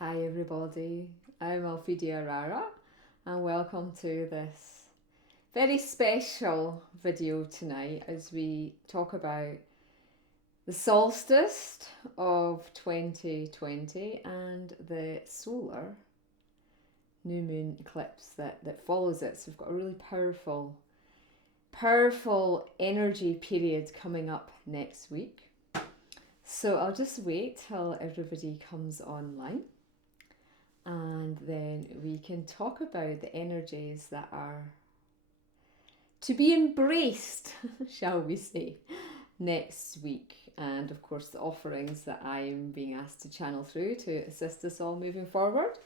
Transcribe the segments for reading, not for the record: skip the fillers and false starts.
Hi everybody, I'm Alphedia Arara and welcome to this very special video tonight as we talk about the solstice of 2020 and the solar new moon eclipse that follows it. So we've got a really powerful energy period coming up next week. So I'll just wait till everybody comes online and then we can talk about the energies that are to be embraced, shall we say, next week. And of course, the offerings that I'm being asked to channel through to assist us all moving forward.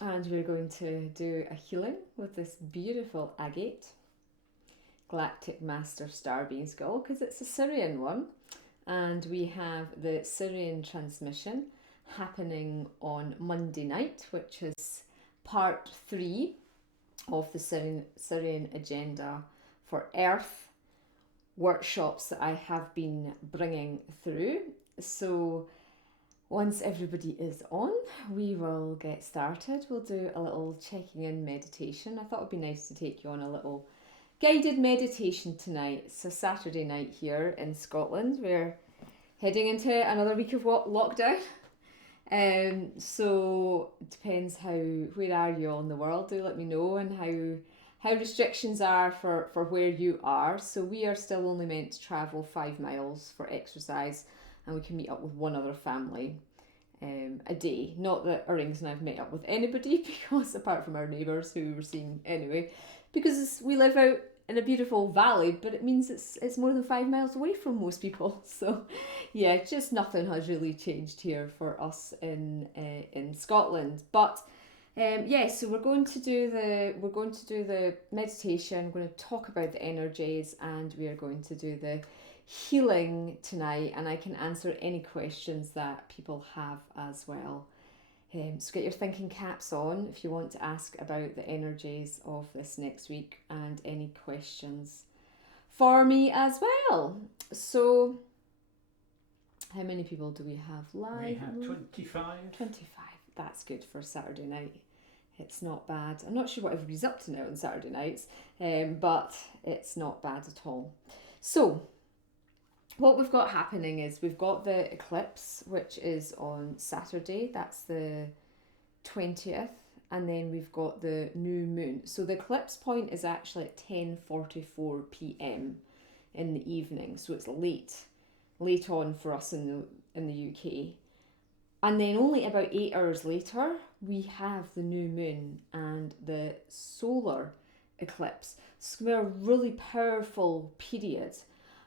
And we're going to do a healing with this beautiful agate, Galactic Master Star Being Skull, because it's a Sirian one. And we have the Sirian transmission happening on Monday night, which is part 3 of the Sirian agenda for Earth workshops that I have been bringing through. So once everybody is on, we will get started. We'll do a little checking in meditation. I thought it would be nice to take you on a little guided meditation tonight. It's a Saturday night here in Scotland. We're heading into another week of lockdown. So it depends where are you all in the world. Do let me know, and how restrictions are for where you are. So we are still only meant to travel 5 miles for exercise, and we can meet up with one other family a day. Not that Auraengus and I've met up with anybody, because apart from our neighbours who we're seeing anyway, because we live out in a beautiful valley, but it means it's more than 5 miles away from most people. So yeah, just nothing has really changed here for us in Scotland. But so we're going to do the meditation. We're going to talk about the energies, and we are going to do the healing tonight, and I can answer any questions that people have as well. So get your thinking caps on if you want to ask about the energies of this next week and any questions for me as well. So how many people do we have live? We have 25. 25. That's good for Saturday night. It's not bad. I'm not sure what everybody's up to now on Saturday nights, but it's not bad at all. So what we've got happening is we've got the eclipse, which is on Saturday. That's the 20th. And then we've got the new moon. So the eclipse point is actually at 10:44 p.m. in the evening. So it's late on for us in the UK. And then only about 8 hours later, we have the new moon and the solar eclipse. It's going to be a really powerful period.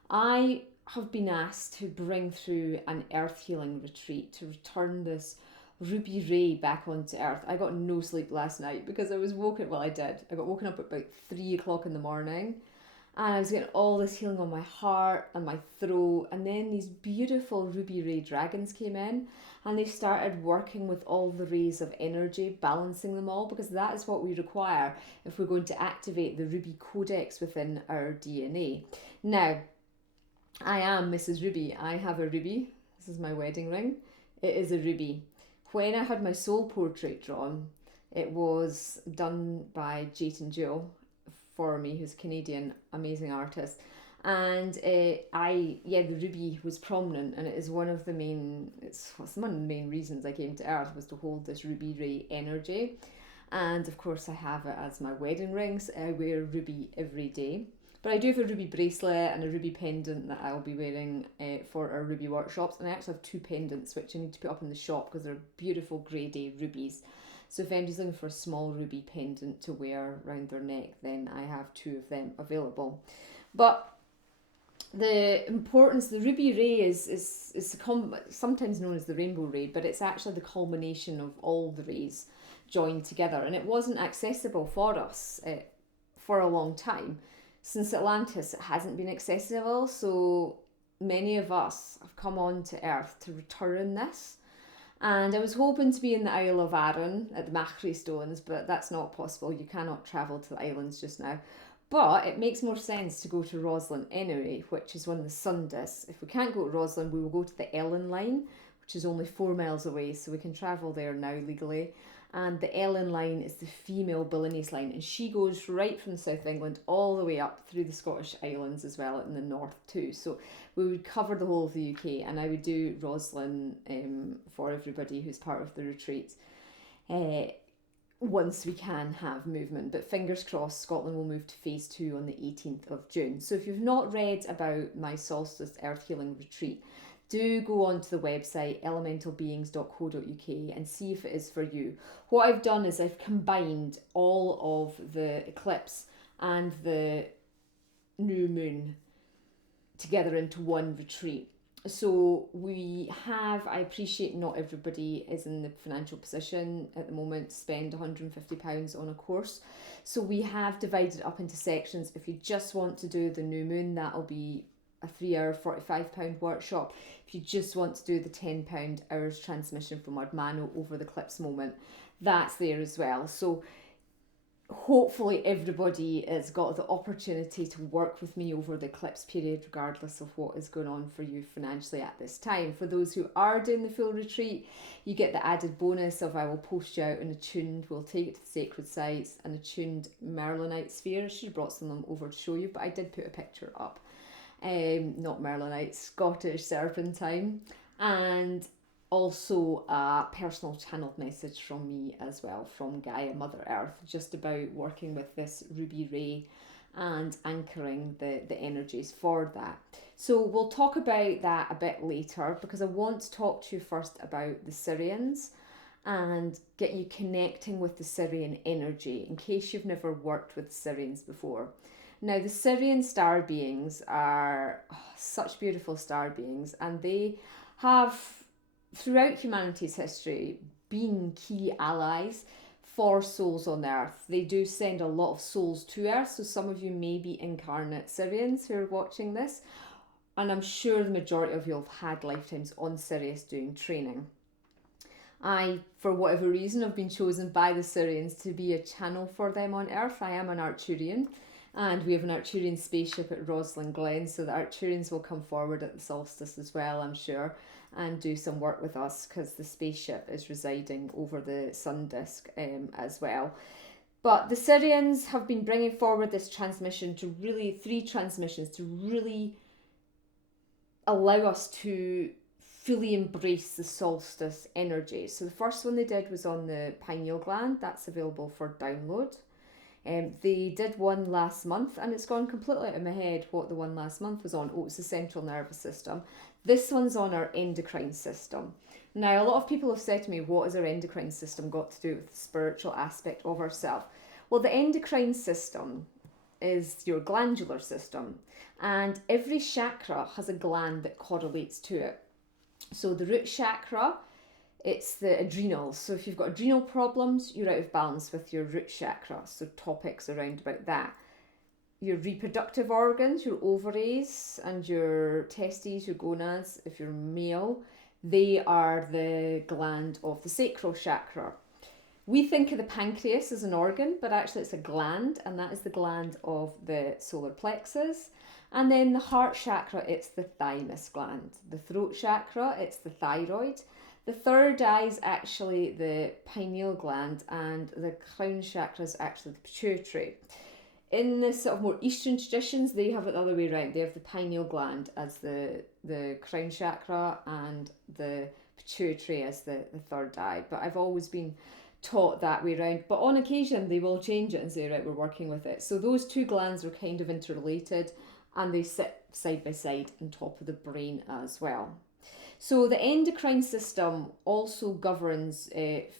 I have been asked to bring through an earth healing retreat to return this ruby ray back onto earth. I got no sleep last night because I was woken, well I did, I got woken up at about 3 o'clock in the morning, and I was getting all this healing on my heart and my throat, and then these beautiful ruby ray dragons came in and they started working with all the rays of energy, balancing them all, because that is what we require if we're going to activate the ruby codex within our DNA. Now, I am Mrs. Ruby. I have a ruby. This is my wedding ring. It is a ruby. When I had my soul portrait drawn, it was done by Jayton Jill for me, who's a Canadian amazing artist. And the ruby was prominent, and it is one of the main, it's one of the main reasons I came to Earth, was to hold this ruby ray energy. And of course I have it as my wedding rings. I wear ruby every day. But I do have a ruby bracelet and a ruby pendant that I'll be wearing for our ruby workshops. And I actually have 2 pendants which I need to put up in the shop because they're beautiful grey rubies. So if anybody's looking for a small ruby pendant to wear around their neck, then I have 2 of them available. But the importance, the ruby ray is sometimes known as the rainbow ray, but it's actually the culmination of all the rays joined together. And it wasn't accessible for us for a long time. Since Atlantis, it hasn't been accessible, so many of us have come on to Earth to return this. And I was hoping to be in the Isle of Arran at the Machrie Stones, but that's not possible. You cannot travel to the islands just now. But it makes more sense to go to Roslin anyway, which is when the sun does. If we can't go to Roslin, we will go to the Ellen line, which is only 4 miles away, so we can travel there now legally. And the Ellen line is the female Bolognese line, and she goes right from the south of England all the way up through the Scottish Islands as well, in the north too. So we would cover the whole of the UK, and I would do Roslin for everybody who's part of the retreat. Once we can have movement, but fingers crossed, Scotland will move to phase 2 on the 18th of June. So if you've not read about my Solstice Earth Healing Retreat, do go onto the website elementalbeings.co.uk and see if it is for you. What I've done is I've combined all of the eclipse and the new moon together into one retreat. So I appreciate not everybody is in the financial position at the moment to spend £150 on a course. So we have divided it up into sections. If you just want to do the new moon, that'll be a 3-hour, £45 workshop. If you just want to do the £10 hours transmission from Ardmano over the eclipse moment, that's there as well. So hopefully everybody has got the opportunity to work with me over the eclipse period, regardless of what is going on for you financially at this time. For those who are doing the full retreat, you get the added bonus of I will post you out an attuned, we'll take it to the sacred sites, an attuned Merlinite sphere. I should have brought some of them over to show you, but I did put a picture up. Not Merlinite, Scottish serpentine, and also a personal channeled message from me as well, from Gaia Mother Earth, just about working with this ruby ray and anchoring the energies for that. So we'll talk about that a bit later, because I want to talk to you first about the Sirians and get you connecting with the Sirian energy, in case you've never worked with Sirians before. Now, the Sirian star beings are such beautiful star beings, and they have, throughout humanity's history, been key allies for souls on Earth. They do send a lot of souls to Earth, so some of you may be incarnate Sirians who are watching this, and I'm sure the majority of you have had lifetimes on Sirius doing training. I, for whatever reason, have been chosen by the Sirians to be a channel for them on Earth. I am an Arcturian, and we have an Arcturian spaceship at Roslin Glen, so the Arcturians will come forward at the solstice as well, I'm sure, and do some work with us, because the spaceship is residing over the sun disk as well. But the Sirians have been bringing forward this transmission to really, 3 transmissions to really allow us to fully embrace the solstice energy. So the first one they did was on the pineal gland. That's available for download. They did one last month, and it's gone completely out of my head what the one last month was on. Oh, it's the central nervous system. This one's on our endocrine system. Now, a lot of people have said to me, what has our endocrine system got to do with the spiritual aspect of ourselves? Well, the endocrine system is your glandular system, and every chakra has a gland that correlates to it. So the root chakra, it's the adrenals. So if you've got adrenal problems, you're out of balance with your root chakra. So topics around about that. Your reproductive organs, your ovaries and your testes, your gonads, if you're male, they are the gland of the sacral chakra. We think of the pancreas as an organ, but actually it's a gland, and that is the gland of the solar plexus. And then the heart chakra, it's the thymus gland. The throat chakra, it's the thyroid. The third eye is actually the pineal gland, and the crown chakra is actually the pituitary. In the sort of more Eastern traditions, they have it the other way around. They have the pineal gland as the crown chakra and the pituitary as the third eye. But I've always been taught that way around. But on occasion, they will change it and say, right, we're working with it. So those 2 glands are kind of interrelated, and they sit side by side on top of the brain as well. So the endocrine system also governs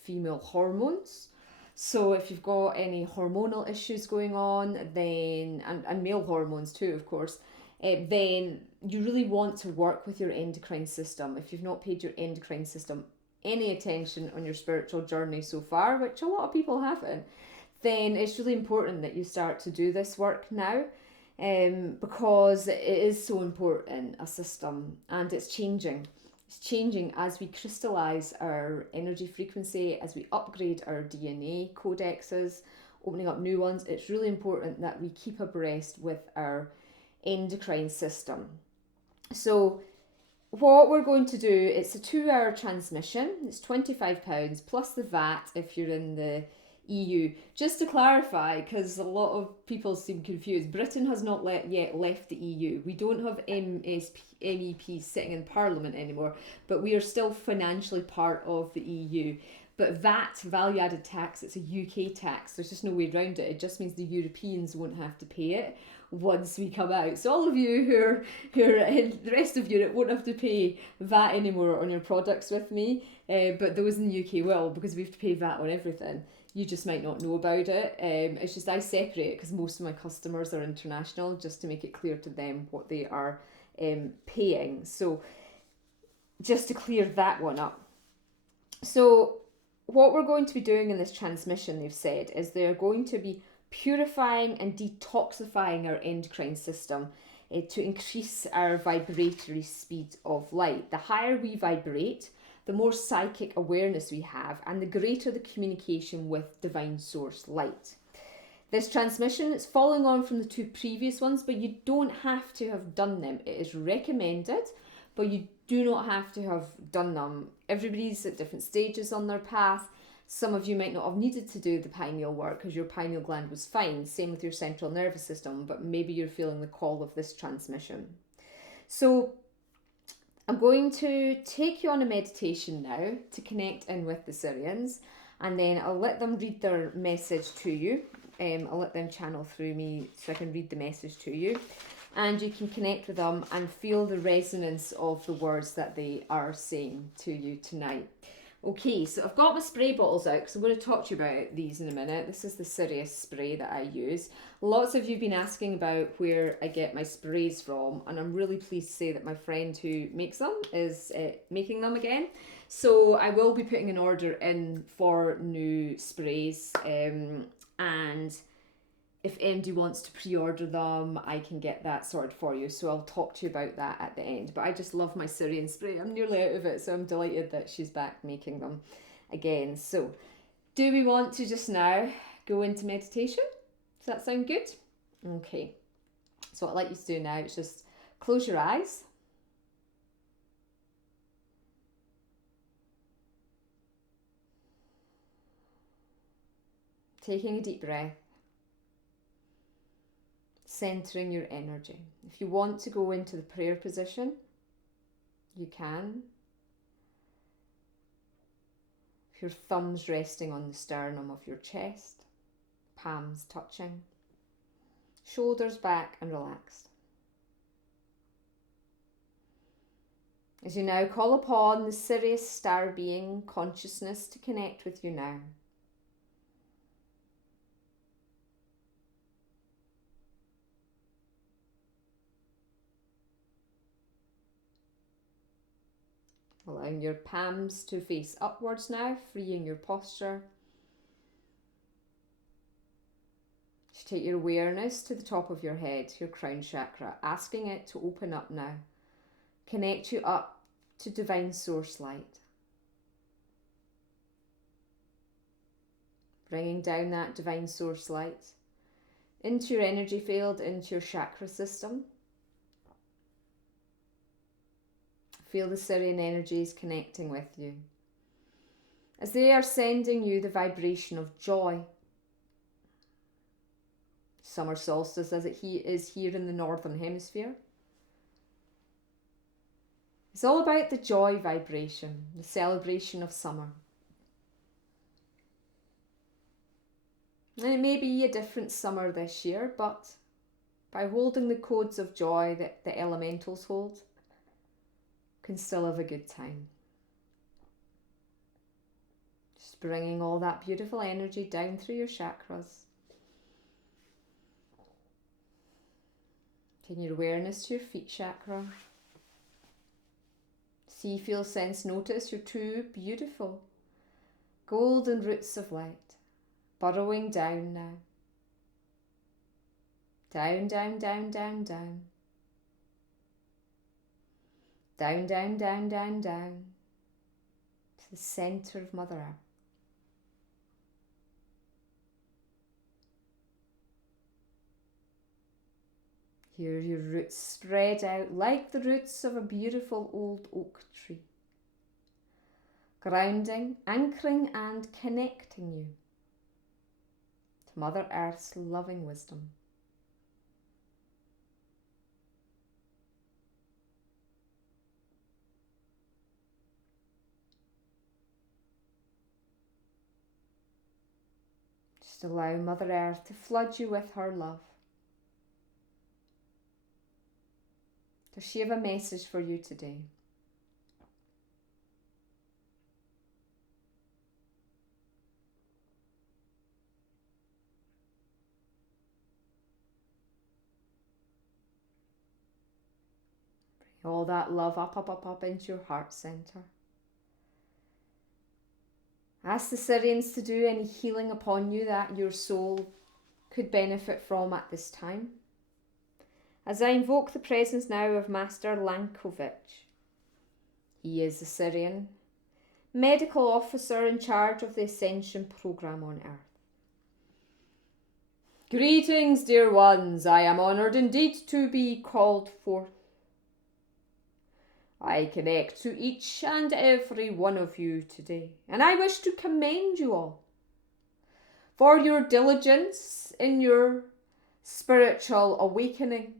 female hormones. So if you've got any hormonal issues going on, then, and male hormones too, of course, then you really want to work with your endocrine system. If you've not paid your endocrine system any attention on your spiritual journey so far, which a lot of people haven't, then it's really important that you start to do this work now. Because it is so important, a system, and it's changing. It's changing as we crystallize our energy frequency, as we upgrade our DNA codexes, opening up new ones. It's really important that we keep abreast with our endocrine system. So what we're going to do, it's a 2-hour transmission. It's £25 plus the VAT if you're in the EU. Just to clarify, because a lot of people seem confused, Britain has not yet left the EU. We don't have MEPs sitting in Parliament anymore, but we are still financially part of the EU. But VAT, value added tax, it's a UK tax. There's just no way around it. It just means the Europeans won't have to pay it once we come out. So all of you who are in the rest of Europe won't have to pay VAT anymore on your products with me. But those in the UK will, because we have to pay VAT on everything. You just might not know about it. It's just I separate it because most of my customers are international, just to make it clear to them what they are paying. So just to clear that one up. So what we're going to be doing in this transmission, they've said, is they're going to be purifying and detoxifying our endocrine system to increase our vibratory speed of light. The higher we vibrate, the more psychic awareness we have, and the greater the communication with divine source light. This transmission is following on from the 2 previous ones, but you don't have to have done them. It is recommended, but you do not have to have done them. Everybody's at different stages on their path. Some of you might not have needed to do the pineal work because your pineal gland was fine. Same with your central nervous system, but maybe you're feeling the call of this transmission. So I'm going to take you on a meditation now to connect in with the Sirians, and then I'll let them read their message to you. I'll let them channel through me so I can read the message to you. And you can connect with them and feel the resonance of the words that they are saying to you tonight. Okay, so I've got my spray bottles out because I'm going to talk to you about these in a minute. This is the Sirius spray that I use. Lots of you have been asking about where I get my sprays from, and I'm really pleased to say that my friend who makes them is making them again. So I will be putting an order in for new sprays, and if MD wants to pre-order them, I can get that sorted for you. So I'll talk to you about that at the end. But I just love my Sirian spray. I'm nearly out of it, so I'm delighted that she's back making them again. So do we want to just now go into meditation? Does that sound good? Okay. So what I'd like you to do now is just close your eyes. Taking a deep breath. Centering your energy. If you want to go into the prayer position, you can. If your thumbs resting on the sternum of your chest, palms touching, shoulders back and relaxed. As you now call upon the Sirius star being consciousness to connect with you now. Allowing your palms to face upwards now, freeing your posture. Just take your awareness to the top of your head, your crown chakra, asking it to open up now. Connect you up to divine source light. Bringing down that divine source light into your energy field, into your chakra system. Feel the Sirian energies connecting with you as they are sending you the vibration of joy. Summer solstice as it is here in the northern hemisphere. It's all about the joy vibration, the celebration of summer. And it may be a different summer this year, but by holding the codes of joy that the elementals hold, can still have a good time. Just bringing all that beautiful energy down through your chakras. Taking your awareness to your feet chakra. See, feel, sense, notice your 2 beautiful golden roots of light burrowing down now. Down, down, down, down, down. Down, down, down, down, down to the centre of Mother Earth. Hear your roots spread out like the roots of a beautiful old oak tree, grounding, anchoring and connecting you to Mother Earth's loving wisdom. Just allow Mother Earth to flood you with her love. Does she have a message for you today? Bring all that love up into your heart center. Ask the Sirians to do any healing upon you that your soul could benefit from at this time. As I invoke the presence now of Master Lankovich. He is the Sirian medical officer in charge of the Ascension program on Earth. Greetings, dear ones. I am honoured indeed to be called forth. I connect to each and every one of you today, and I wish to commend you all for your diligence in your spiritual awakening.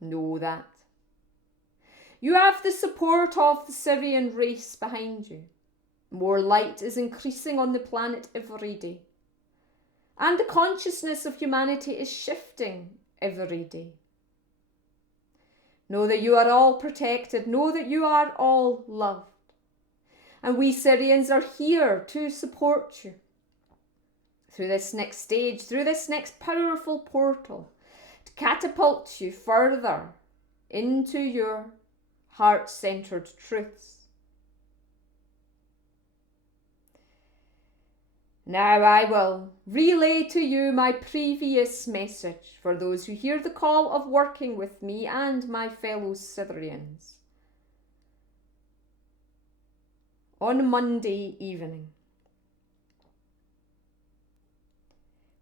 Know that you have the support of the Sirian race behind you. More light is increasing on the planet every day, and the consciousness of humanity is shifting every day. Know that you are all protected. Know that you are all loved. And we Sirians are here to support you through this next stage, through this next powerful portal, to catapult you further into your heart-centered truths. Now I will relay to you my previous message for those who hear the call of working with me and my fellow Sirians. On Monday evening,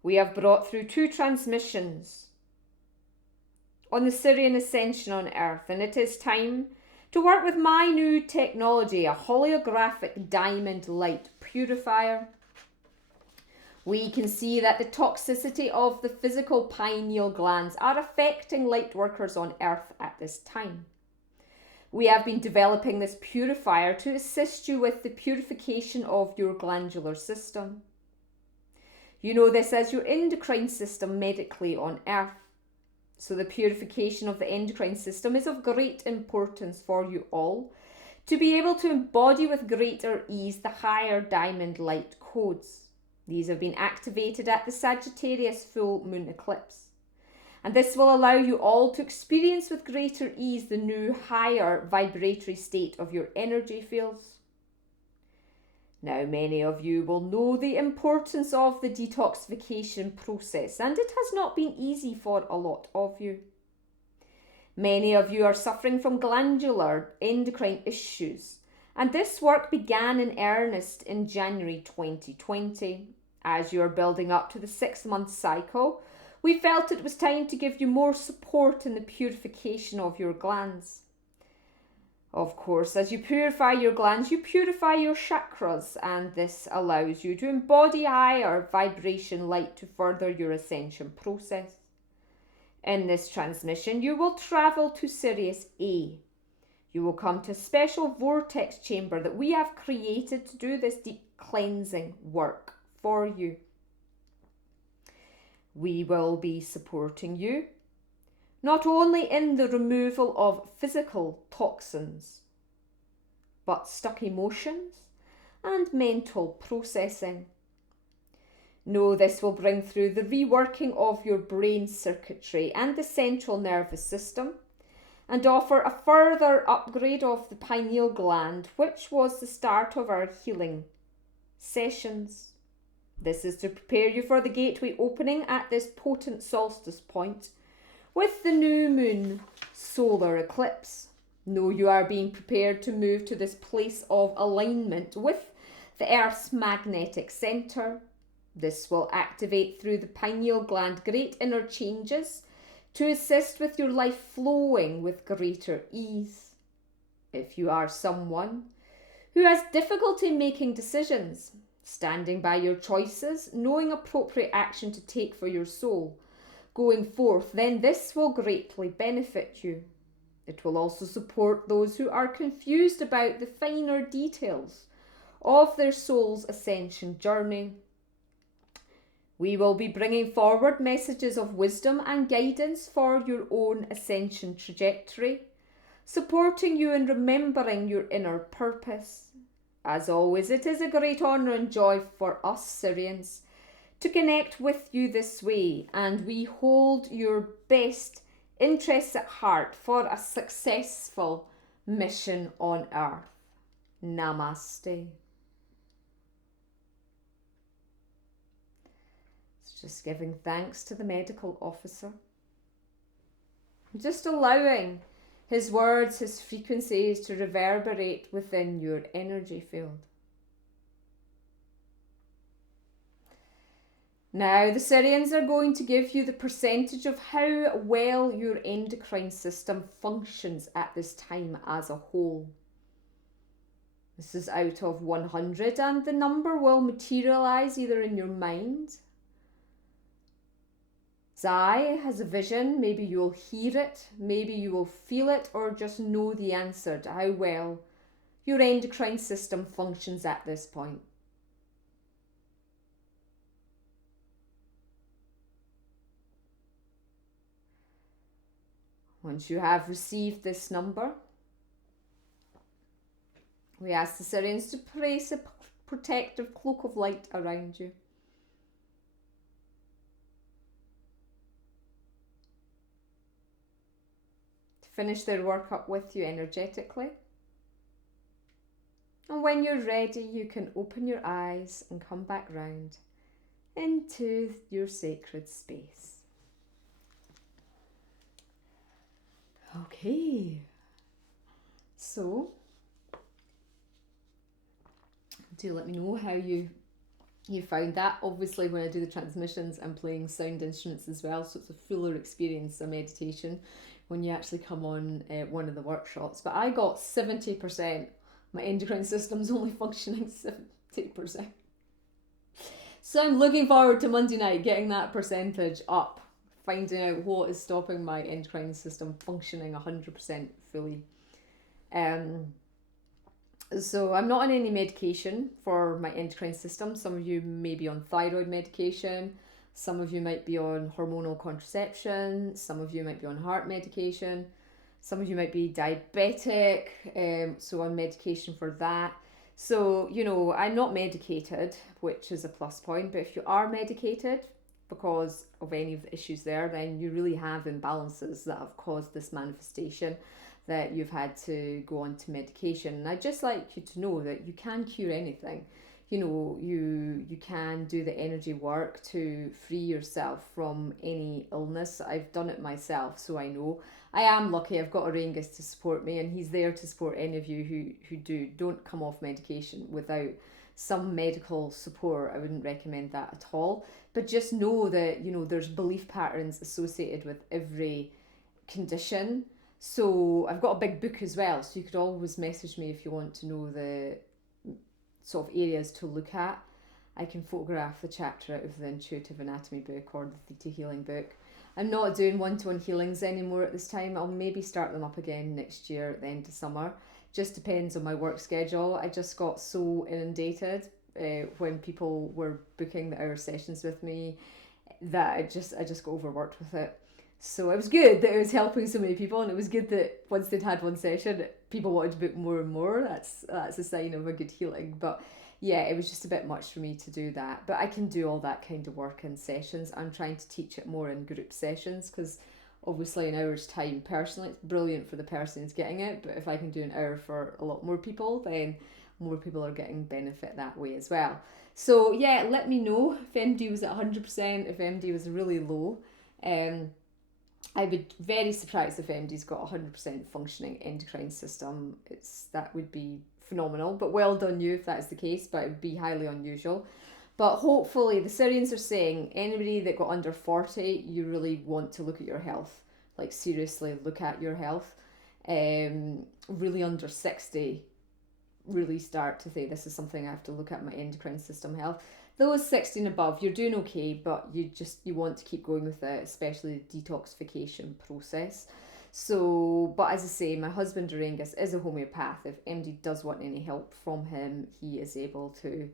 we have brought through 2 transmissions on the Sirian Ascension on Earth, and it is time to work with my new technology, a holographic diamond light purifier. We can see that the toxicity of the physical pineal glands are affecting light workers on Earth at this time. We have been developing this purifier to assist you with the purification of your glandular system. You know this as your endocrine system medically on Earth. So the purification of the endocrine system is of great importance for you all to be able to embody with greater ease the higher diamond light codes. These have been activated at the Sagittarius full moon eclipse. And this will allow you all to experience with greater ease the new higher vibratory state of your energy fields. Now, many of you will know the importance of the detoxification process, and it has not been easy for a lot of you. Many of you are suffering from glandular endocrine issues, and this work began in earnest in January 2020. As you are building up to the 6-month cycle, we felt it was time to give you more support in the purification of your glands. Of course, as you purify your glands, you purify your chakras, and this allows you to embody higher vibration light to further your ascension process. In this transmission, you will travel to Sirius A. You will come to a special vortex chamber that we have created to do this deep cleansing work for you. We will be supporting you not only in the removal of physical toxins, but stuck emotions and mental processing. Know this will bring through the reworking of your brain circuitry and the central nervous system, and offer a further upgrade of the pineal gland, which was the start of our healing sessions. This is to prepare you for the gateway opening at this potent solstice point with the new moon solar eclipse. Know you are being prepared to move to this place of alignment with the Earth's magnetic centre. This will activate through the pineal gland great inner changes to assist with your life flowing with greater ease. If you are someone who has difficulty making decisions, standing by your choices, knowing appropriate action to take for your soul, going forth, then this will greatly benefit you. It will also support those who are confused about the finer details of their soul's ascension journey. We will be bringing forward messages of wisdom and guidance for your own ascension trajectory, supporting you in remembering your inner purpose. As always, it is a great honour and joy for us Sirians to connect with you this way, and we hold your best interests at heart for a successful mission on Earth. Namaste. It's just giving thanks to the medical officer. Just allowing his words, his frequencies to reverberate within your energy field. Now, the Sirians are going to give you the percentage of how well your endocrine system functions at this time as a whole. This is out of 100, and the number will materialise either in your mind. Zai has a vision, maybe you'll hear it, maybe you will feel it, or just know the answer to how well your endocrine system functions at this point. Once you have received this number, we ask the Sirians to place a protective cloak of light around you. To finish their work up with you energetically. And when you're ready, you can open your eyes and come back round into your sacred space. Okay, so do let me know how you found that. Obviously, when I do the transmissions, I'm playing sound instruments as well, so it's a fuller experience of meditation when you actually come on one of the workshops. But I got 70%. My endocrine system's only functioning 70%. So I'm looking forward to Monday night, getting that percentage up, finding out what is stopping my endocrine system functioning 100% fully. So I'm not on any medication for my endocrine system. Some of you may be on thyroid medication. Some of you might be on hormonal contraception. Some of you might be on heart medication. Some of you might be diabetic, so on medication for that. So, you know, I'm not medicated, which is a plus point. But if you are medicated because of any of the issues there, then you really have imbalances that have caused this manifestation, that you've had to go on to medication. And I'd just like you to know that you can cure anything. You know, you can do the energy work to free yourself from any illness. I've done it myself, so I know. I am lucky. I've got Auraengus to support me, and he's there to support any of you who don't come off medication without some medical support. I wouldn't recommend that at all. But just know that, you know, there's belief patterns associated with every condition. So I've got a big book as well, so you could always message me if you want to know the sort of areas to look at. I can photograph the chapter out of the Intuitive Anatomy book or the Theta Healing book. I'm not doing one-to-one healings anymore at this time. I'll maybe start them up again next year at the end of summer. Just depends on my work schedule. I just got so inundated when people were booking the hour sessions with me that I just got overworked with it. So it was good that it was helping so many people, and it was good that once they'd had one session, people wanted to book more and more. That's a sign of a good healing. But yeah, it was just a bit much for me to do that. But I can do all that kind of work in sessions. I'm trying to teach it more in group sessions, because obviously an hour's time, personally, it's brilliant for the person who's getting it. But if I can do an hour for a lot more people, then more people are getting benefit that way as well. So yeah, let me know if MD was at 100%, if MD was really low. I'd be very surprised if MD's got 100% functioning endocrine system. That would be phenomenal, but well done you if that is the case, but it would be highly unusual. But hopefully the Sirians are saying anybody that got under 40, you really want to look at your health. like seriously look at your health. Really under 60, really start to say this is something I have to look at my endocrine system health. Those 60 and above, you're doing okay, but you want to keep going with it, especially the detoxification process. So, but as I say, my husband Auraengus is a homeopath. If MD does want any help from him, he is able to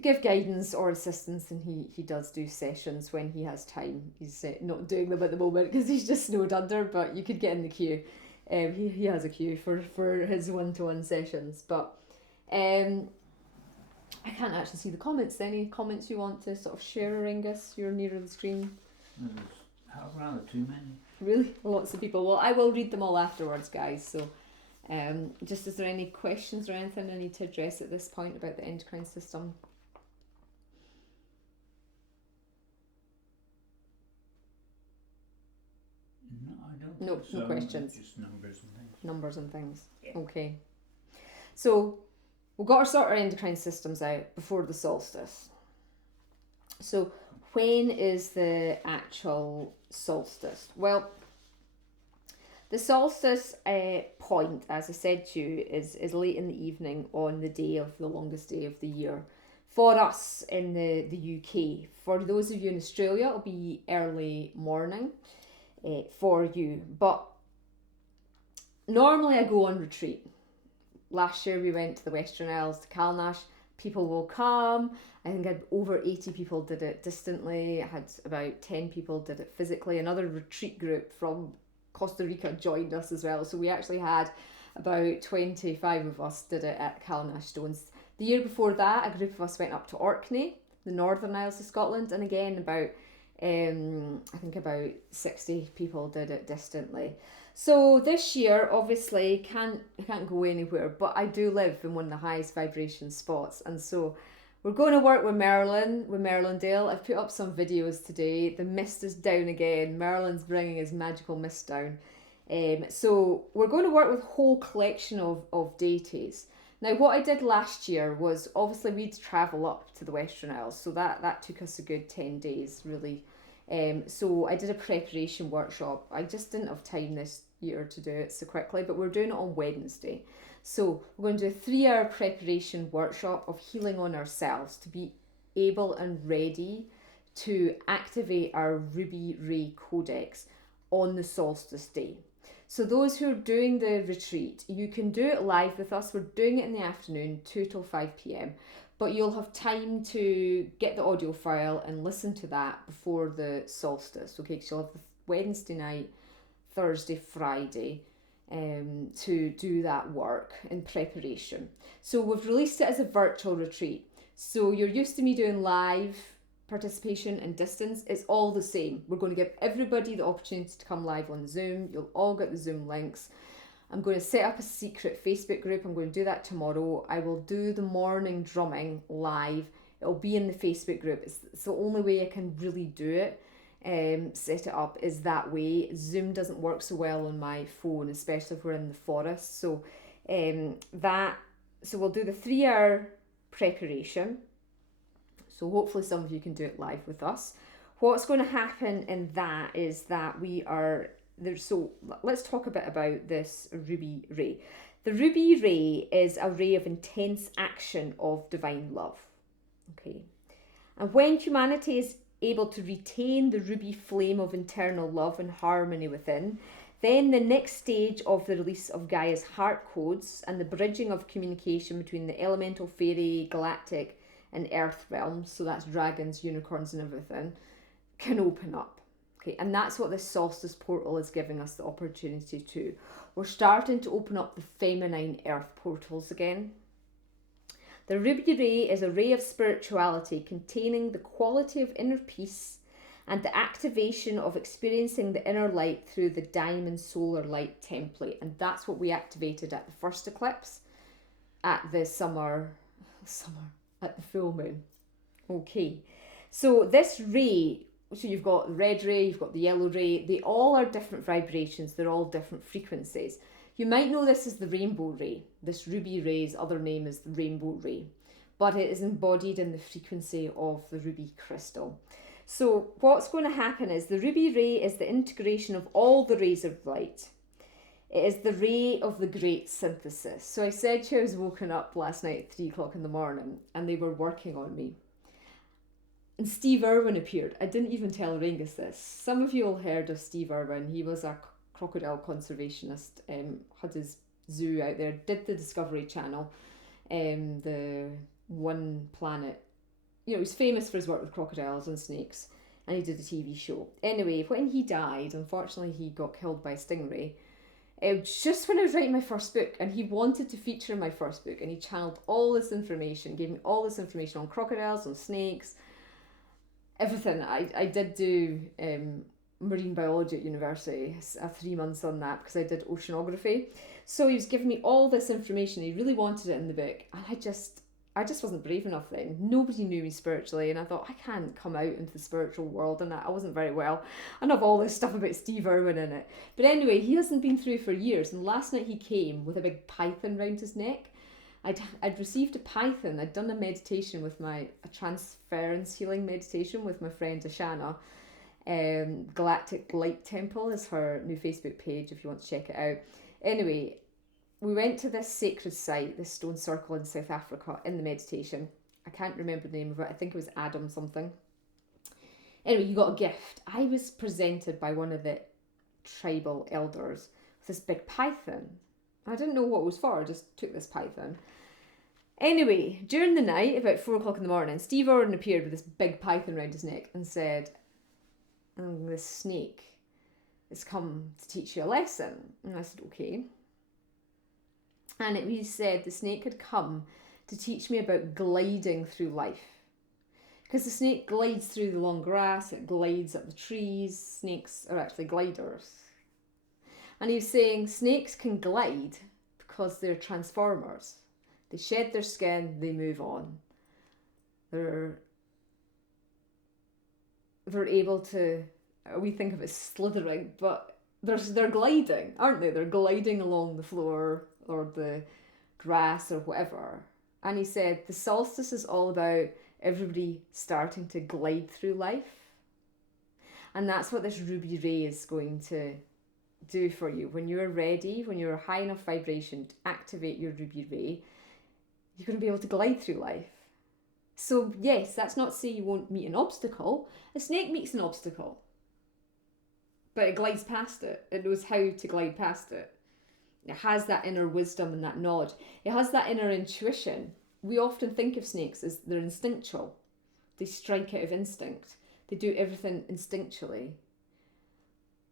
give guidance or assistance, and he does do sessions when he has time. He's not doing them at the moment because he's just snowed under, but you could get in the queue. He has a queue for his one-to-one sessions. But I can't actually see the comments. Any comments you want to sort of share, Auraengus? You're nearer the screen. There's rather too many. Really? Lots of people. Well, I will read them all afterwards, guys. So just is there any questions or anything I need to address at this point about the endocrine system? No, I don't. No, so. no questions. Just numbers and things. Numbers and things. Yeah. Okay. So we've got to sort our endocrine systems out before the solstice. So when is the actual solstice? Well, the solstice point, as I said to you, is late in the evening on the day of the longest day of the year. For us in the UK, for those of you in Australia, it'll be early morning for you. But normally I go on retreat. Last year we went to the Western Isles, to Calnash. People will come. I think I had over 80 people did it distantly. I had about 10 people did it physically. Another retreat group from Costa Rica joined us as well. So we actually had about 25 of us did it at Calnash Stones. The year before that, a group of us went up to Orkney, the Northern Isles of Scotland, and again about I think about 60 people did it distantly. So this year, obviously, I can't go anywhere, but I do live in one of the highest vibration spots, and so we're going to work with Merlin Dale. I've put up some videos today. The mist is down again. Merlin's bringing his magical mist down. So we're going to work with a whole collection of deities. Now, what I did last year was, obviously, we'd travel up to the Western Isles, so that took us a good 10 days, really. So I did a preparation workshop. I just didn't have time this year to do it so quickly, but we're doing it on Wednesday. So we're going to do a 3-hour preparation workshop of healing on ourselves to be able and ready to activate our Ruby Ray Codex on the solstice day. So those who are doing the retreat, you can do it live with us. We're doing it in the afternoon, 2 till 5 p.m. But you'll have time to get the audio file and listen to that before the solstice. Okay, because you'll have the Wednesday night, Thursday, Friday to do that work in preparation. So we've released it as a virtual retreat. So you're used to me doing live participation and distance. It's all the same. We're going to give everybody the opportunity to come live on Zoom. You'll all get the Zoom links. I'm going to set up a secret Facebook group. I'm going to do that tomorrow. I will do the morning drumming live. It'll be in the Facebook group. It's the only way I can really do it. Set it up is that way. Zoom doesn't work so well on my phone, especially if we're in the forest. So so we'll do the 3-hour preparation. So hopefully some of you can do it live with us. What's going to happen in that is that we are there. So let's talk a bit about this Ruby Ray. The Ruby Ray is a ray of intense action of divine love. Okay. And when humanity is able to retain the ruby flame of internal love and harmony within, then the next stage of the release of Gaia's heart codes and the bridging of communication between the elemental, fairy, galactic and earth realms, so that's dragons, unicorns and everything, can open up. Okay, and that's what this solstice portal is giving us the opportunity to. We're starting to open up the feminine earth portals again. The Ruby Ray is a ray of spirituality containing the quality of inner peace and the activation of experiencing the inner light through the diamond solar light template. And that's what we activated at the first eclipse, at the at the full moon. Okay, so this ray, so you've got the red ray, you've got the yellow ray, they all are different vibrations, they're all different frequencies. You might know this as the rainbow ray. This Ruby Ray's other name is the rainbow ray, but it is embodied in the frequency of the ruby crystal. So what's going to happen is the ruby ray is the integration of all the rays of light. It is the ray of the great synthesis. So I said to you I was woken up last night at 3 o'clock in the morning and they were working on me. And Steve Irwin appeared. I didn't even tell Auraengus this. Some of you all heard of Steve Irwin. He was a crocodile conservationist, had his zoo out there, did the Discovery Channel, the One Planet. You know, he's famous for his work with crocodiles and snakes, and he did a TV show. Anyway, when he died, unfortunately he got killed by a stingray. Just when I was writing my first book, and he wanted to feature in my first book, and he channeled all this information, gave me all this information on crocodiles, on snakes, everything. I did do marine biology at university, 3 months on that because I did oceanography. So he was giving me all this information. He really wanted it in the book, and I just wasn't brave enough then. Nobody knew me spiritually, and I thought, I can't come out into the spiritual world, and I wasn't very well. I have all this stuff about Steve Irwin in it. But anyway, he hasn't been through for years, and last night he came with a big python round his neck. I'd received a python. I'd done a meditation with a transference healing meditation with my friend Ashana. Galactic Light Temple is her new Facebook page if you want to check it out. Anyway, we went to this sacred site, this stone circle in South Africa, in the meditation. I can't remember the name of it. I think it was Adam something. Anyway, you got a gift. I was presented by one of the tribal elders with this big python. I didn't know what it was for. I just took this python. Anyway, during the night, about 4 o'clock in the morning, Steve Irwin appeared with this big python around his neck and said, this snake has come to teach you a lesson. And I said, okay. And he said the snake had come to teach me about gliding through life. Because the snake glides through the long grass, it glides up the trees. Snakes are actually gliders. And he was saying snakes can glide because they're transformers. They shed their skin, they move on. They're able to, we think of it as slithering, but they're gliding, aren't they? They're gliding along the floor or the grass or whatever. And he said the solstice is all about everybody starting to glide through life. And that's what this ruby ray is going to do for you. When you're ready, when you're high enough vibration to activate your ruby ray, you're going to be able to glide through life. So yes, that's not to say you won't meet an obstacle. A snake meets an obstacle, but it glides past it. It knows how to glide past it. It has that inner wisdom and that knowledge. It has that inner intuition. We often think of snakes as they're instinctual. They strike out of instinct. They do everything instinctually.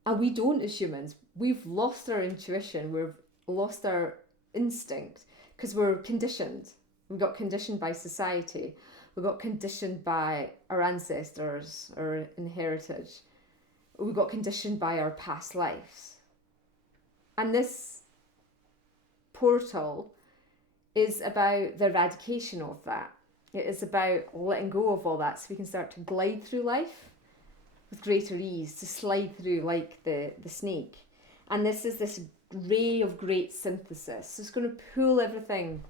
And we don't as humans. We've lost our intuition. We've lost our instinct because we're conditioned. We got conditioned by society. We got conditioned by our ancestors, our heritage. We got conditioned by our past lives. And this portal is about the eradication of that. It is about letting go of all that so we can start to glide through life with greater ease, to slide through like the snake. And this is this ray of great synthesis. So it's going to pull everything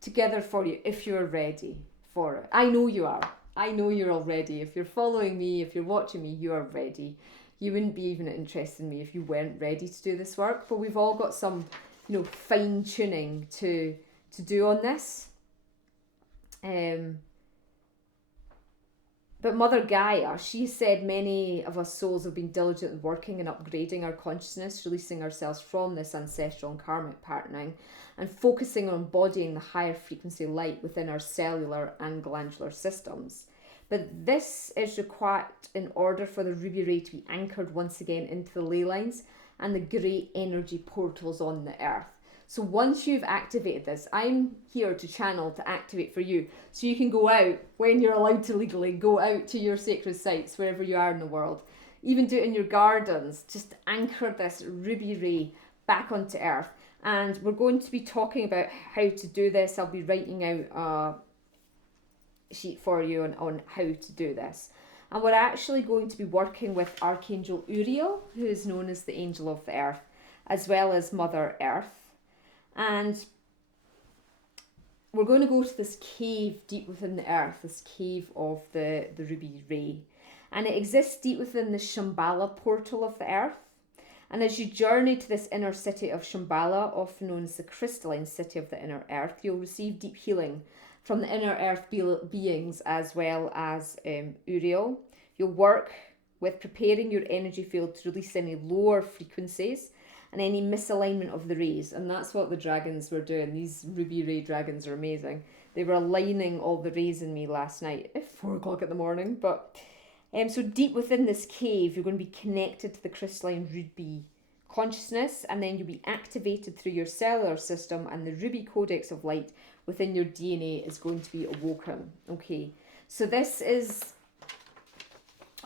together for you if you're ready for it. I know you are. I know you're all ready. If you're following me, if you're watching me, you are ready. You wouldn't be even interested in me if you weren't ready to do this work. But we've all got some, fine tuning to do on this. But Mother Gaia, she said many of us souls have been diligent in working and upgrading our consciousness, releasing ourselves from this ancestral and karmic patterning and focusing on embodying the higher frequency light within our cellular and glandular systems. But this is required in order for the ruby ray to be anchored once again into the ley lines and the great energy portals on the earth. So once you've activated this, I'm here to channel to activate for you. So you can go out when you're allowed to legally go out to your sacred sites, wherever you are in the world. Even do it in your gardens. Just anchor this ruby ray back onto earth. And we're going to be talking about how to do this. I'll be writing out a sheet for you on how to do this. And we're actually going to be working with Archangel Auriel, who is known as the Angel of the Earth, as well as Mother Earth. And we're going to go to this cave deep within the earth, this cave of the ruby ray. and it exists deep within the Shambhala portal of the earth. And as you journey to this inner city of Shambhala, often known as the crystalline city of the inner earth, you'll receive deep healing from the inner earth beings as well as Auriel. You'll work with preparing your energy field to release any lower frequencies and any misalignment of the rays. And that's what the dragons were doing. These ruby ray dragons are amazing. They were aligning all the rays in me last night at 4 o'clock in the morning. But so deep within this cave, you're going to be connected to the crystalline ruby consciousness, and then you'll be activated through your cellular system, and the ruby codex of light within your DNA is going to be awoken. Okay, so this is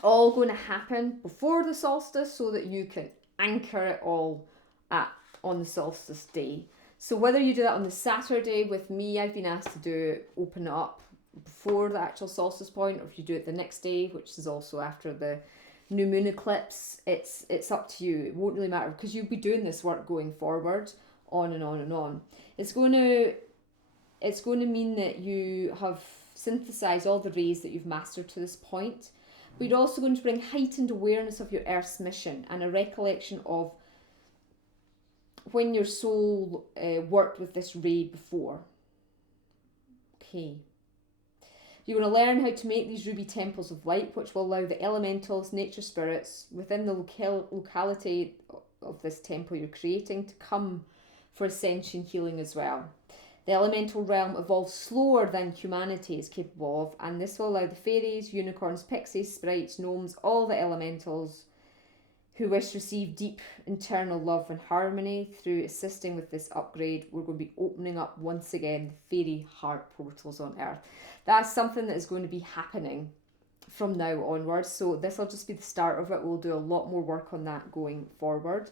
all going to happen before the solstice so that you can anchor it all on the solstice day. So whether you do that on the Saturday with me, I've been asked to do open it up before the actual solstice point, or if you do it the next day, which is also after the new moon eclipse, it's up to you. It won't really matter because you'll be doing this work going forward, on and on and on. It's going to mean that you have synthesized all the rays that you've mastered to this point, but you're also going to bring heightened awareness of your Earth's mission and a recollection of when your soul worked with this ray before. Okay. You're going to learn how to make these ruby temples of light, which will allow the elementals, nature spirits within the locality of this temple you're creating to come for ascension healing as well. The elemental realm evolves slower than humanity is capable of, and this will allow the fairies, unicorns, pixies, sprites, gnomes, all the elementals who wish to receive deep internal love and harmony through assisting with this upgrade. We're going to be opening up once again the fairy heart portals on Earth. That's something that is going to be happening from now onwards. So this will just be the start of it. We'll do a lot more work on that going forward.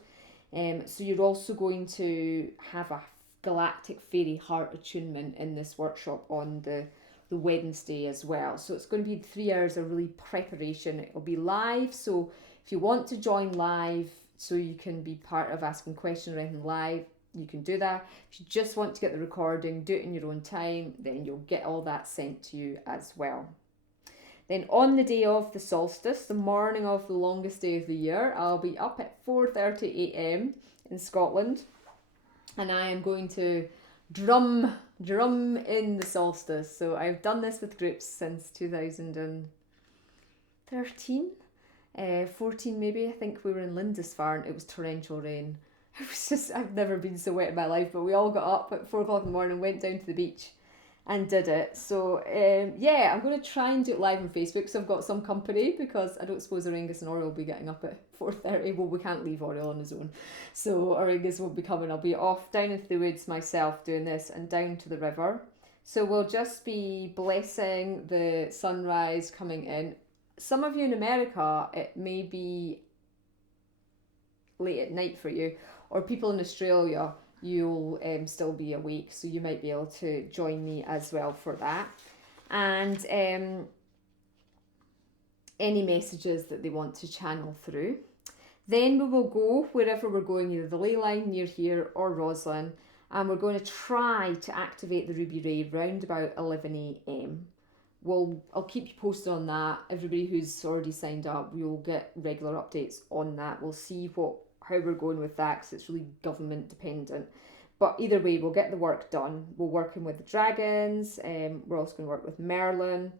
So you're also going to have a galactic fairy heart attunement in this workshop on the Wednesday as well. So it's going to be 3 hours of really preparation. It'll be live. So if you want to join live so you can be part of asking questions or anything live, you can do that. If you just want to get the recording, do it in your own time, then you'll get all that sent to you as well. Then on the day of the solstice, the morning of the longest day of the year, I'll be up at 4:30 a.m. in Scotland, and I am going to drum in the solstice. So I've done this with groups since 2013. 14 maybe. I think we were in Lindisfarne. It was torrential rain. It was just, I've never been so wet in my life, but we all got up at 4 o'clock in the morning, went down to the beach and did it. So yeah, I'm going to try and do it live on Facebook, so I've got some company, because I don't suppose Auraengus and Auriel will be getting up at 4:30. Well, we can't leave Auriel on his own, so Auraengus won't be coming. I'll be off down into the woods myself doing this and down to the river. So we'll just be blessing the sunrise coming in. Some of you in America, it may be late at night for you, or people in Australia, you'll still be awake, so you might be able to join me as well for that. And any messages that they want to channel through. Then we will go wherever we're going, either the ley line near here or Roslyn, and we're going to try to activate the ruby ray round about 11 a.m. I'll keep you posted on that. Everybody who's already signed up, you'll get regular updates on that. We'll see how we're going with that, because it's really government dependent. But either way, we'll get the work done. We're working with the dragons. We're also going to work with Merlin.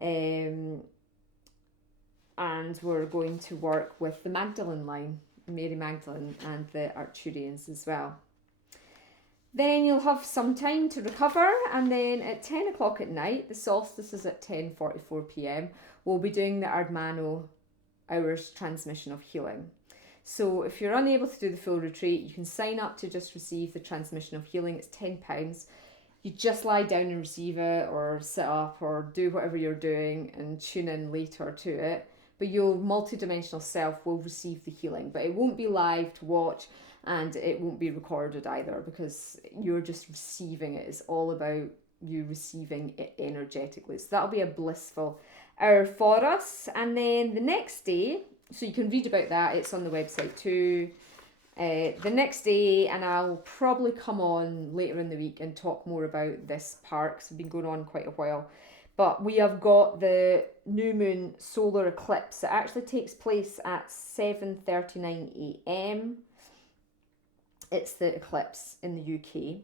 And we're going to work with the Magdalene line, Mary Magdalene, and the Arcturians as well. Then you'll have some time to recover, and then at 10 o'clock at night, the solstice is at 10:44 p.m, we'll be doing the Ardmano hours transmission of healing. So if you're unable to do the full retreat, you can sign up to just receive the transmission of healing. It's £10. You just lie down and receive it, or sit up, or do whatever you're doing and tune in later to it. But your multidimensional self will receive the healing, but it won't be live to watch. And it won't be recorded either, because you're just receiving it. It's all about you receiving it energetically. So that'll be a blissful hour for us. And then the next day, so you can read about that. It's on the website too. The next day, and I'll probably come on later in the week and talk more about this part, because I've been going on quite a while. But we have got the new moon solar eclipse. It actually takes place at 7:39 a.m. It's the eclipse in the UK.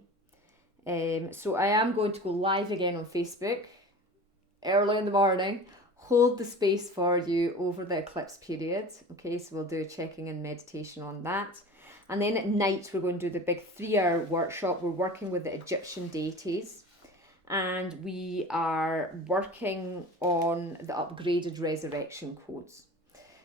So I am going to go live again on Facebook early in the morning. Hold the space for you over the eclipse period. Okay, so we'll do a checking and meditation on that. And then at night, we're going to do the big 3-hour workshop. We're working with the Egyptian deities. And we are working on the upgraded resurrection codes.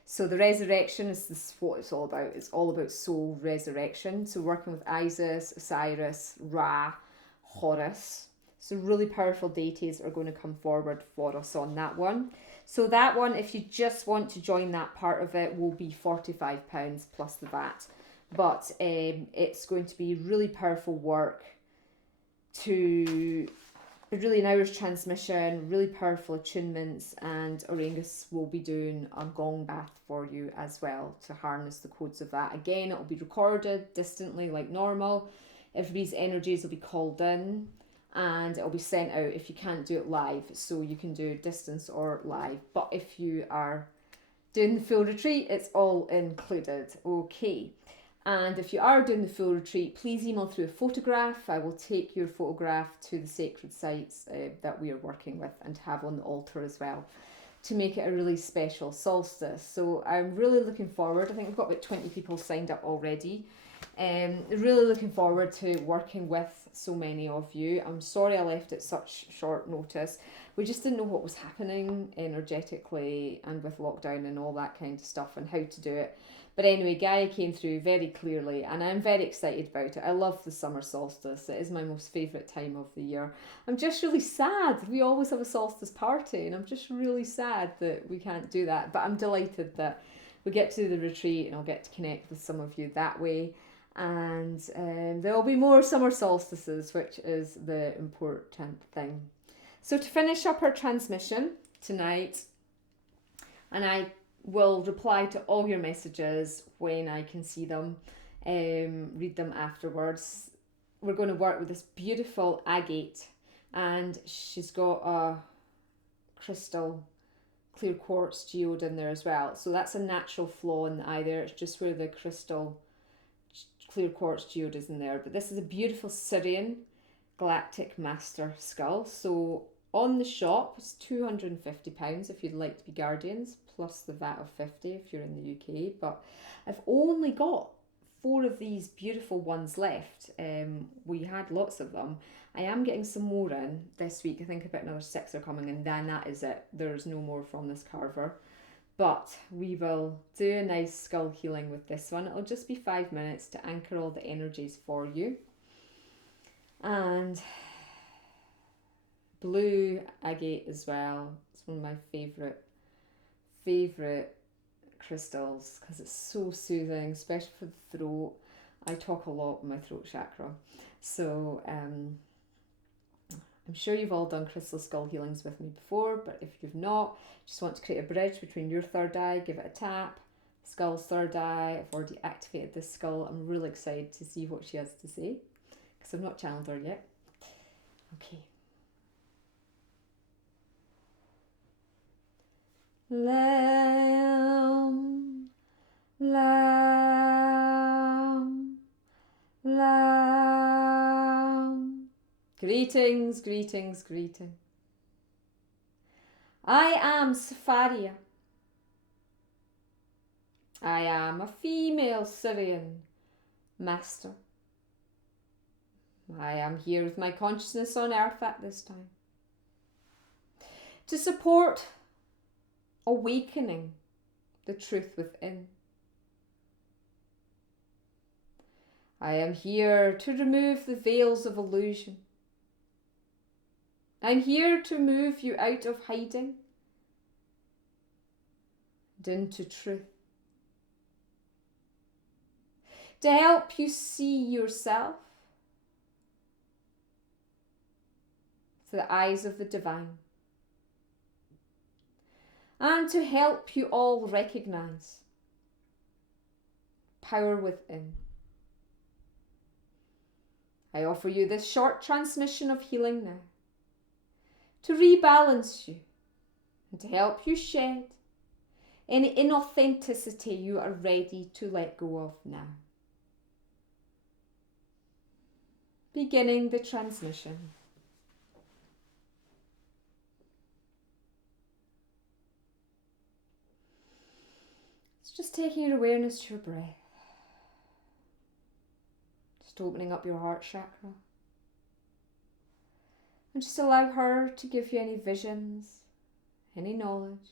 So the resurrection is what it's all about. It's all about soul resurrection. So working with Isis, Osiris, Ra, Horus. So really powerful deities are going to come forward for us on that one. So that one, if you just want to join that part of it, will be £45 plus the VAT. But it's going to be really powerful work to really an hour's transmission, really powerful attunements, and Auraengus will be doing a gong bath for you as well to harness the codes of that. Again, it will be recorded distantly like normal. Everybody's energies will be called in and it will be sent out if you can't do it live. So you can do distance or live. But if you are doing the full retreat, it's all included. Okay. And if you are doing the full retreat, please email through a photograph. I will take your photograph to the sacred sites that we are working with and have on the altar as well to make it a really special solstice. So I'm really looking forward. I think we've got about 20 people signed up already. Really looking forward to working with so many of you. I'm sorry I left at such short notice. We just didn't know what was happening energetically and with lockdown and all that kind of stuff and how to do it. But anyway, Gaia came through very clearly and I'm very excited about it. I love the summer solstice. It is my most favourite time of the year. I'm just really sad. We always have a solstice party and I'm just really sad that we can't do that. But I'm delighted that we get to the retreat and I'll get to connect with some of you that way. And there will be more summer solstices, which is the important thing. So to finish up our transmission tonight, and I will reply to all your messages when I can see them, read them afterwards. We're going to work with this beautiful agate, and she's got a crystal clear quartz geode in there as well. So that's a natural flaw in the eye there. It's just where the crystal clear quartz geode is in there. But this is a beautiful Sirian Galactic Master skull. So on the shop, it's £250 if you'd like to be guardians, plus the VAT of 50 if you're in the UK. But I've only got 4 of these beautiful ones left. We had lots of them. I am getting some more in this week. I think about another 6 are coming, and then that is it. There's no more from this carver. But we will do a nice skull healing with this one. It'll just be 5 minutes to anchor all the energies for you. And blue agate as well. It's one of my favourite crystals because it's so soothing, especially for the throat. I talk a lot with my throat chakra. So I'm sure you've all done crystal skull healings with me before, but if you've not, just want to create a bridge between your third eye, give it a tap, skull's third eye. I've already activated this skull. I'm really excited to see what she has to say because I've not channeled her yet. Okay. Lamb, lamb, lamb. Greetings, greetings, greetings. I am Sepharia. I am a female Sirian master. I am here with my consciousness on earth at this time to support awakening the truth within. I am here to remove the veils of illusion. I'm here to move you out of hiding and into truth. To help you see yourself through the eyes of the divine. And to help you all recognize power within. I offer you this short transmission of healing now to rebalance you and to help you shed any inauthenticity you are ready to let go of now. Beginning the transmission. It's just taking your awareness to your breath. Just opening up your heart chakra. And just allow her to give you any visions, any knowledge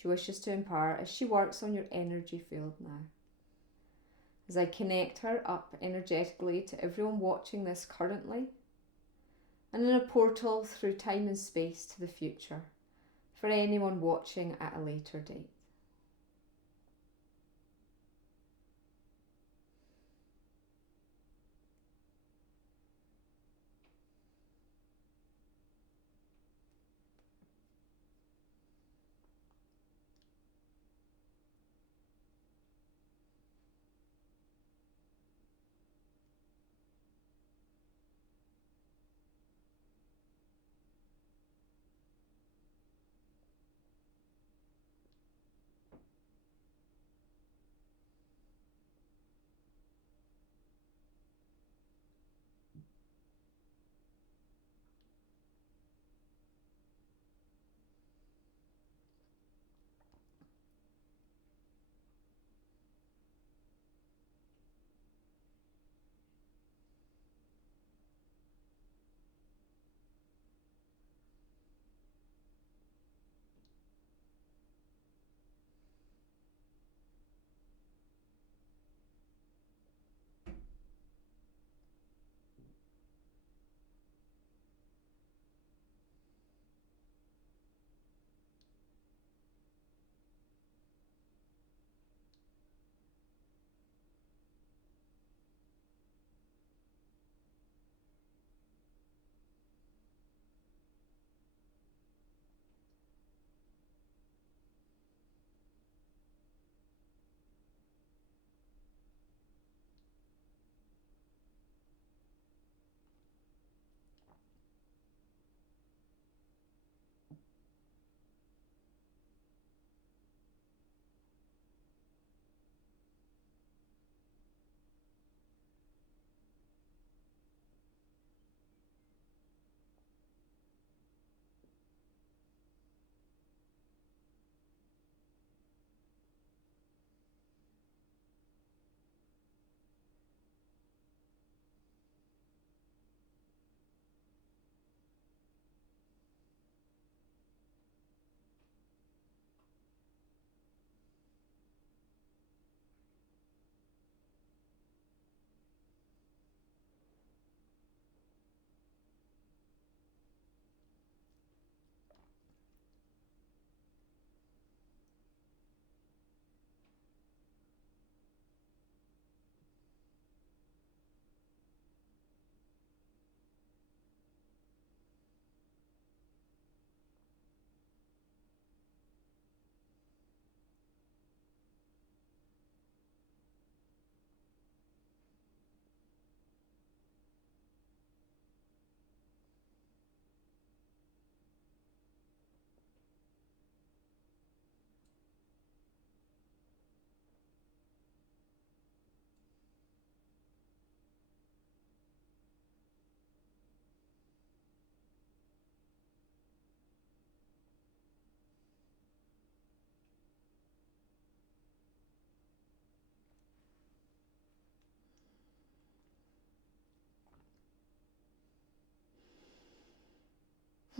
she wishes to impart as she works on your energy field now. As I connect her up energetically to everyone watching this currently, and in a portal through time and space to the future for anyone watching at a later date.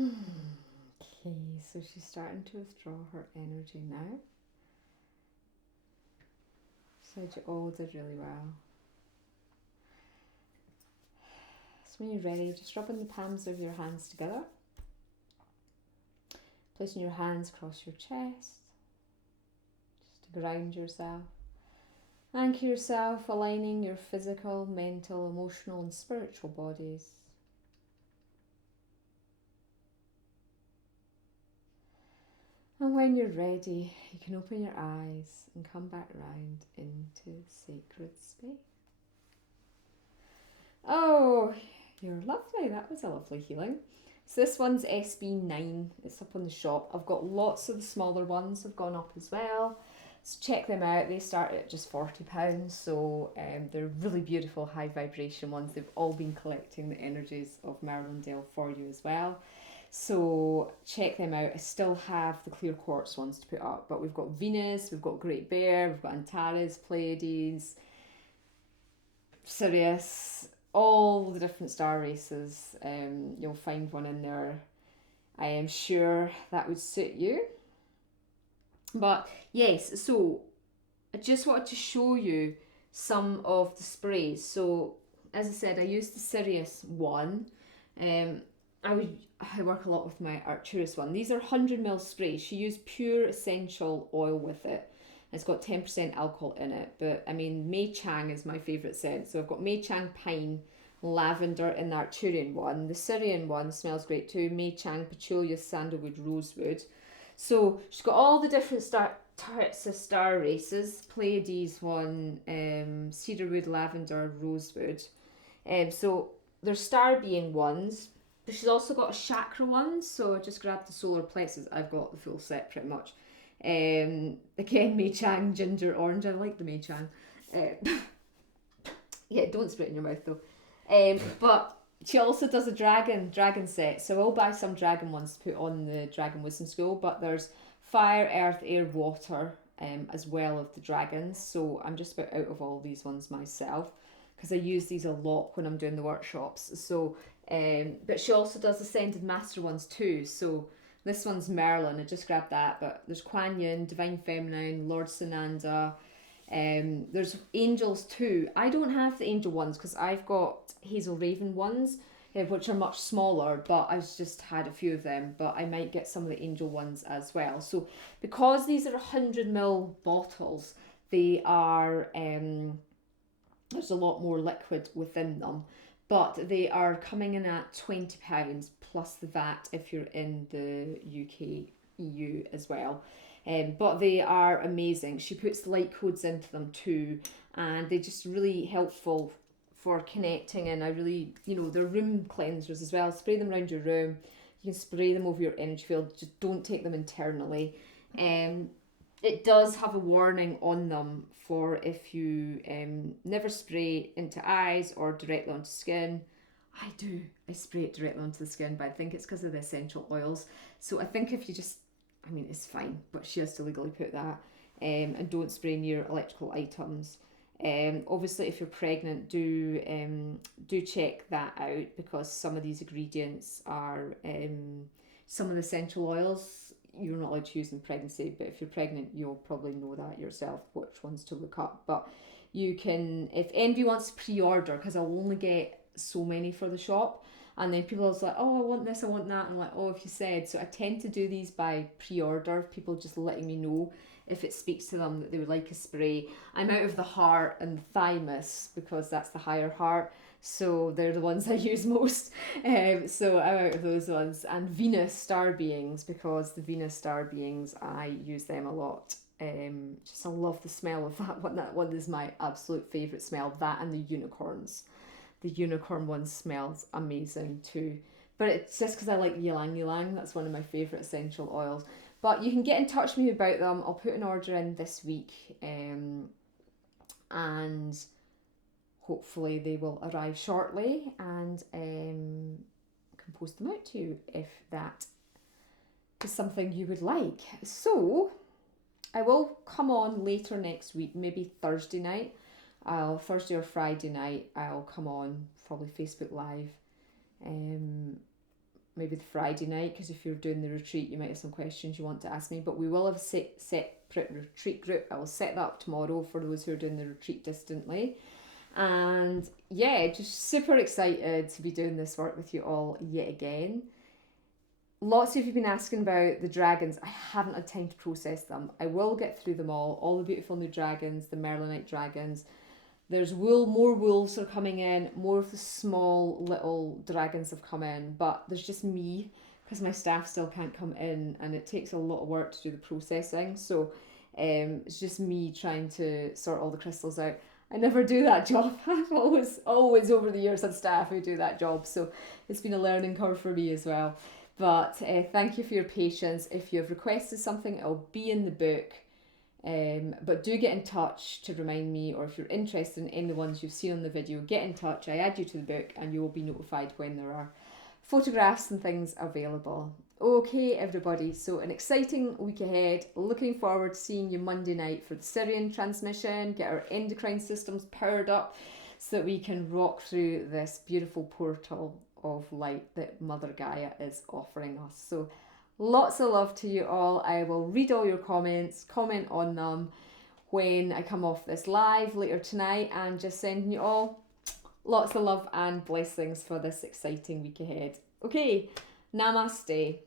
Okay, so she's starting to withdraw her energy now. Said you all did really well. So when you're ready, just rubbing the palms of your hands together. Placing your hands across your chest. Just to ground yourself. Anchor yourself, aligning your physical, mental, emotional and spiritual bodies. And when you're ready, you can open your eyes and come back round into sacred space. Oh, you're lovely. That was a lovely healing. So this one's SB9. It's up on the shop. I've got lots of the smaller ones have gone up as well. So check them out. They start at just £40. So they're really beautiful high vibration ones. They've all been collecting the energies of Merlin for you as well. So check them out. I still have the clear quartz ones to put up, but we've got Venus, we've got Great Bear, we've got Antares, Pleiades, Sirius, all the different star races. You'll find one in there. I am sure that would suit you. But yes, so I just wanted to show you some of the sprays. So as I said, I used the Sirius one. I work a lot with my Arcturus one. These are 100ml sprays. She used pure essential oil with it. It's got 10% alcohol in it. But I mean, Mei Chang is my favourite scent. So I've got Mei Chang Pine, Lavender in the Arcturian one. The Sirian one smells great too. Mei Chang Patchouli, Sandalwood, Rosewood. So she's got all the different types of star races. Pleiades one, Cedarwood, Lavender, Rosewood. So there's star being ones. But she's also got a chakra one. So I just grabbed the solar plexus. I've got the full set pretty much. Again, Mei Chang, ginger, orange. I like the Mei Chang. Yeah, don't spit in your mouth though. But she also does a dragon set. So I'll buy some dragon ones to put on the Dragon Wisdom School. But there's fire, earth, air, water, as well of the dragons. So I'm just about out of all these ones myself, because I use these a lot when I'm doing the workshops. So, but she also does Ascended Master ones too. So this one's Merlin. I just grabbed that. But there's Kuan Yin, Divine Feminine, Lord Sananda. There's angels too. I don't have the angel ones because I've got Hazel Raven ones, which are much smaller, but I've just had a few of them. But I might get some of the angel ones as well. So because these are 100ml bottles, they are there's a lot more liquid within them, but they are coming in at £20 plus the VAT if you're in the UK EU as well. But they are amazing. She puts light codes into them too, and they're just really helpful for connecting. And I really, they're room cleansers as well. Spray them around your room. You can spray them over your energy field. Just don't take them internally. It does have a warning on them for if you never spray into eyes or directly onto skin. I spray it directly onto the skin, but I think it's because of the essential oils. So I think if you just, it's fine, but she has to legally put that. And don't spray near electrical items. Obviously, if you're pregnant, do check that out, because some of these ingredients are some of the essential oils you're not allowed to use in pregnancy. But if you're pregnant, you'll probably know that yourself, which ones to look up. But you can, if anybody wants to pre-order, because I'll only get so many for the shop. And then people are like, oh, I want this, I want that. And I'm like, oh, if you said. So I tend to do these by pre-order, people just letting me know if it speaks to them that they would like a spray. I'm out of the heart and the thymus, because that's the higher heart. So they're the ones I use most. So I'm out of those ones. And Venus star beings, because the Venus star beings, I use them a lot. Just I love the smell of that one. That one is my absolute favourite smell. That and the unicorns. The unicorn one smells amazing too. But it's just because I like ylang ylang. That's one of my favourite essential oils. But you can get in touch with me about them. I'll put an order in this week. And hopefully they will arrive shortly. And can post them out to you if that is something you would like. So I will come on later next week, maybe Thursday night. Thursday or Friday night, I'll come on, probably Facebook Live. Maybe the Friday night, because if you're doing the retreat, you might have some questions you want to ask me. But we will have a separate retreat group. I will set that up tomorrow for those who are doing the retreat distantly. And yeah, just super excited to be doing this work with you all yet again. Lots of you have been asking about the dragons. I haven't had time to process them. I will get through them all the beautiful new dragons, the Merlinite dragons. There's more wolves are coming in, more of the small little dragons have come in, but there's just me, because my staff still can't come in, and it takes a lot of work to do the processing. So it's just me trying to sort all the crystals out. I never do that job. I've always over the years had staff who do that job. So it's been a learning curve for me as well. But thank you for your patience. If you have requested something, it'll be in the book. But do get in touch to remind me, or if you're interested in any of the ones you've seen on the video, get in touch. I add you to the book and you will be notified when there are photographs and things available. Okay, everybody, so an exciting week ahead. Looking forward to seeing you Monday night for the Sirian transmission, get our endocrine systems powered up so that we can rock through this beautiful portal of light that Mother Gaia is offering us. So lots of love to you all. I will read all your comments, comment on them when I come off this live later tonight, and just sending you all lots of love and blessings for this exciting week ahead. Okay, namaste.